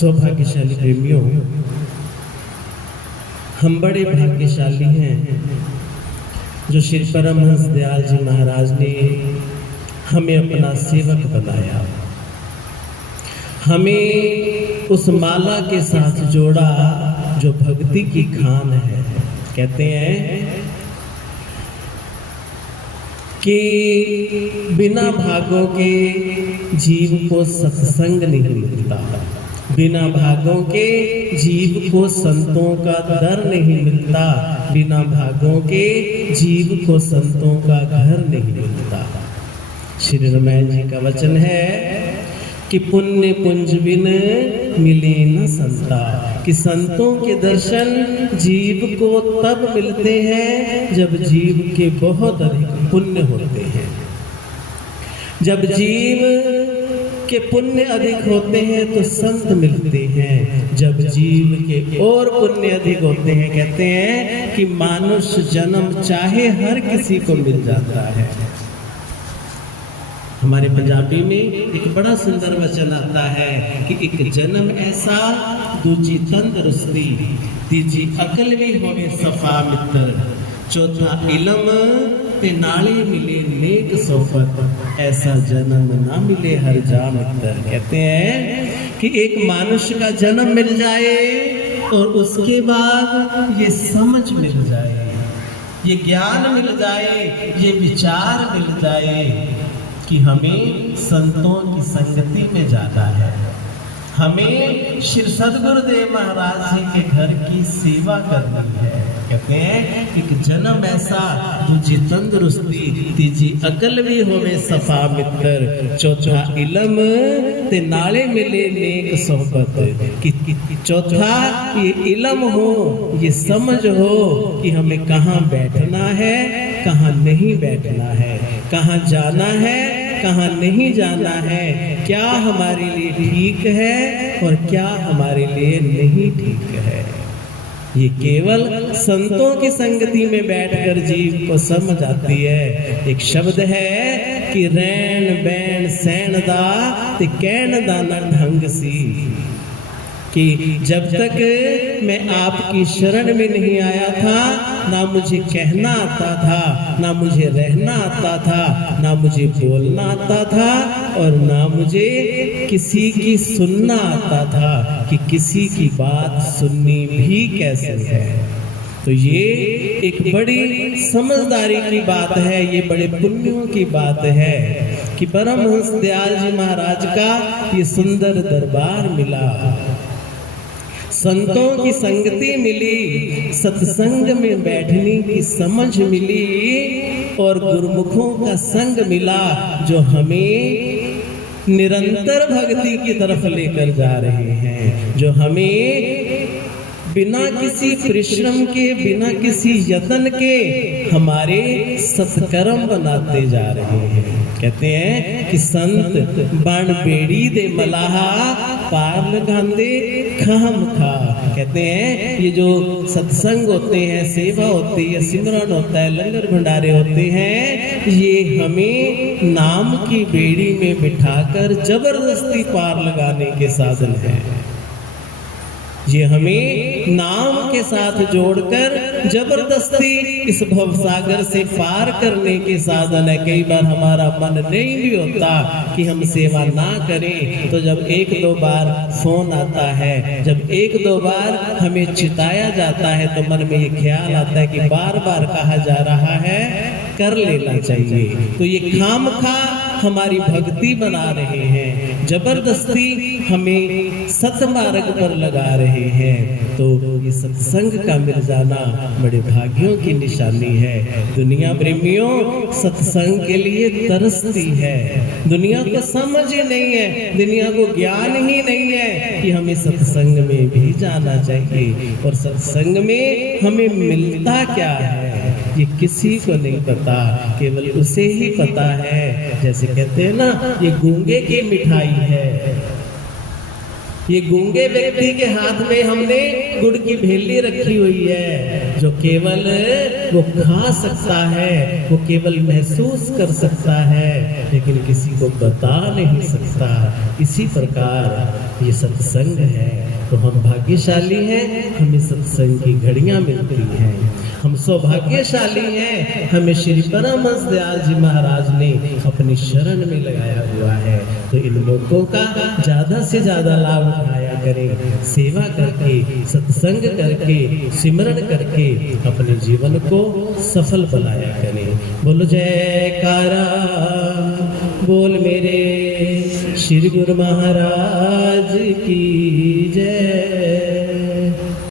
सौभाग्यशाली प्रेमियों, हम बड़े भाग्यशाली हैं जो श्री परमहंस दयाल जी महाराज ने हमें अपना सेवक बनाया, हमें उस माला के साथ जोड़ा जो भक्ति की खान है। कहते हैं कि बिना भागों के जीव को सत्संग नहीं मिलता, बिना भागों के जीव को संतों का दर नहीं मिलता, बिना भागों के जीव को संतों का घर नहीं मिलता। श्री रामायण जी का वचन है कि पुण्य पुंज बिन मिले न संता, कि संतों के दर्शन जीव को तब मिलते हैं जब जीव के बहुत अधिक पुण्य होते हैं। जब जीव के पुण्य अधिक होते हैं तो संत मिलते हैं, जब जीव के और पुण्य अधिक होते हैं कहते हैं कि मानुष जन्म चाहे हर किसी को मिल जाता है। हमारे पंजाबी में एक बड़ा सुंदर वचन आता है कि एक जन्म ऐसा दूजी तंदुरुस्ती, तीजी अकल भी होवे सफा मित्र, चौथा इलम ते नाले मिले नेक सोफत, ऐसा जन्म ना मिले हर जा मित्र। कहते हैं कि एक मनुष्य का जन्म मिल जाए और उसके बाद ये समझ मिल जाए, ये ज्ञान मिल जाए, ये विचार मिल जाए कि हमें संतों की संगति में जाना है, हमें श्री सद्गुरुदेव महाराज जी के घर की सेवा करनी है। कहते हैं एक जन्म ऐसा दूजी तंदुरुस्ती, तीजी अकल भी होवे सफा मित्र, चौथा इलम ते नाले मिले नेक सोहबत, कि चौथा ये इलम हो, ये समझ हो कि हमें कहाँ बैठना है, कहाँ नहीं बैठना है, कहाँ जाना है, कहाँ नहीं जाना है, क्या हमारे लिए ठीक है और क्या हमारे लिए नहीं ठीक है। ये केवल संतों की संगति में बैठकर जीव को समझ आती है। एक शब्द है कि रैन बैन सैन दा ते कहन दा ना ढंग सी, कि जब तक मैं आपकी शरण में नहीं आया था ना मुझे कहना आता था, ना मुझे रहना आता था, ना मुझे बोलना आता था और ना मुझे किसी की सुनना आता था कि किसी की बात सुननी भी कैसे है। तो ये एक बड़ी समझदारी की बात है, ये बड़े पुण्यों की बात है कि परमहंस दयाल जी महाराज का ये सुंदर दरबार मिला, संतों की संगति मिली, सत्संग में बैठने की समझ मिली और गुरुमुखों का संग मिला जो हमें निरंतर भक्ति की तरफ लेकर जा रहे हैं, जो हमें बिना किसी परिश्रम के, बिना किसी यत्न के हमारे सत्कर्म बनाते जा रहे हैं। कहते हैं कि संत बन बेड़ी दे मलाहा पार लगांदे खाम खा। कहते हैं ये जो सत्संग होते हैं, सेवा होती है, सिमरन होता है, लंगर भंडारे होते हैं, ये हमें नाम की बेड़ी में बिठाकर जबरदस्ती पार लगाने के साधन है। ये हमें नाम के साथ जोड़कर जबरदस्ती इस भवसागर से पार करने के साधन है। कई बार हमारा मन नहीं भी होता कि हम सेवा ना करें, तो जब एक दो बार फोन आता है, जब एक दो बार हमें चिताया जाता है तो मन में ये ख्याल आता है कि बार बार कहा जा रहा है कर लेना चाहिए। तो ये खामखा हमारी भक्ति बना रहे हैं, जबरदस्ती हमें सतमार्ग पर लगा रहे हैं। तो ये सत्संग का मिल जाना बड़े भाग्यों की निशानी है। दुनिया प्रेमियों सत्संग के लिए तरसती है, दुनिया को समझ ही नहीं है, दुनिया को ज्ञान ही नहीं है कि हमें सत्संग में भी जाना चाहिए और सत्संग में हमें मिलता क्या है ये किसी को नहीं पता, केवल उसे ही पता है। जैसे कहते हैं ना, ये गूंगे की मिठाई है, ये गूंगे व्यक्ति के हाथ में हमने गुड़ की भेली रखी हुई है, जो केवल वो खा सकता है, वो केवल महसूस कर सकता है, लेकिन किसी को बता नहीं सकता। इसी प्रकार ये सत्संग है। तो हम भाग्यशाली हैं, हमें सत्संग की घड़ियां मिलती हैं। हम सौभाग्यशाली हैं, हमें श्री परमहंस दयाल जी महाराज ने अपनी शरण में लगाया हुआ है। तो इन मौकों का ज्यादा से ज्यादा लाभ उठाया करें, सेवा करके, सत्संग करके, सिमरन करके अपने जीवन को सफल बनाया करें। बोलो जयकारा, बोल मेरे श्री गुरु महाराज की जय।